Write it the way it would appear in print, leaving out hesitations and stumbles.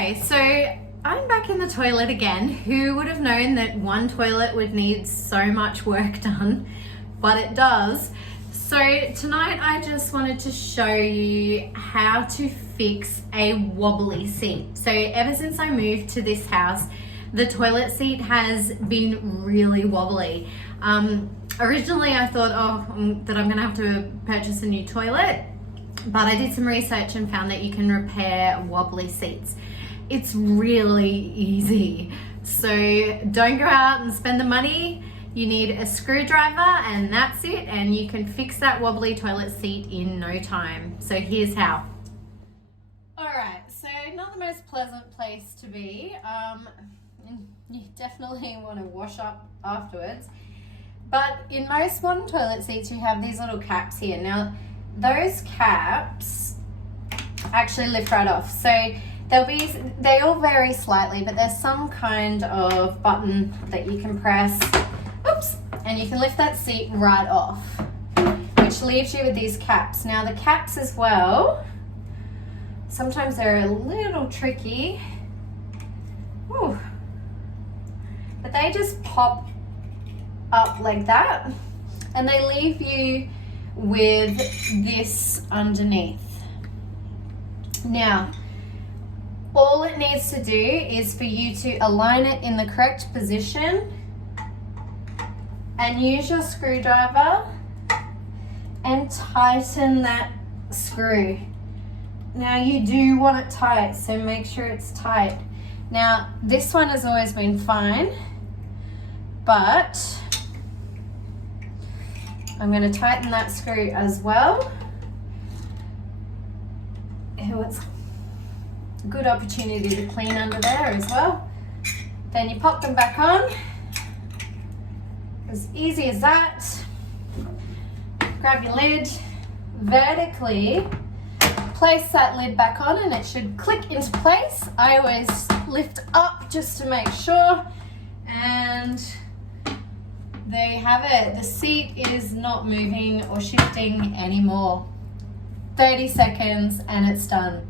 Okay, so I'm back in the toilet again. Who would have known that one toilet would need so much work done, but it does. So tonight I just wanted to show you how to fix a wobbly seat. So ever since I moved to this house, the toilet seat has been really wobbly. Originally I thought, that I'm gonna have to purchase a new toilet, but I did some research and found that you can repair wobbly seats. It's really easy. So don't go out and spend the money. You need a screwdriver and that's it, and you can fix that wobbly toilet seat in no time. So here's how. All right, so not the most pleasant place to be. You definitely want to wash up afterwards. But in most modern toilet seats, you have these little caps here. Now, those caps actually lift right off. So they all vary slightly, but there's some kind of button that you can press, oops, and you can lift that seat right off, which leaves you with these caps. Now the caps as well, sometimes they're a little tricky. Whew. But they just pop up like that, and they leave you with this underneath. Now, all it needs to do is for you to align it in the correct position and use your screwdriver and tighten that screw. Now you do want it tight, so make sure it's tight. Now this one has always been fine, but I'm going to tighten that screw as well. It's a good opportunity to clean under there as well. Then you pop them back on. As easy as that. Grab your lid, vertically place that lid back on and it should click into place. I always lift up just to make sure, and there you have it. The seat is not moving or shifting anymore. 30 seconds and it's done.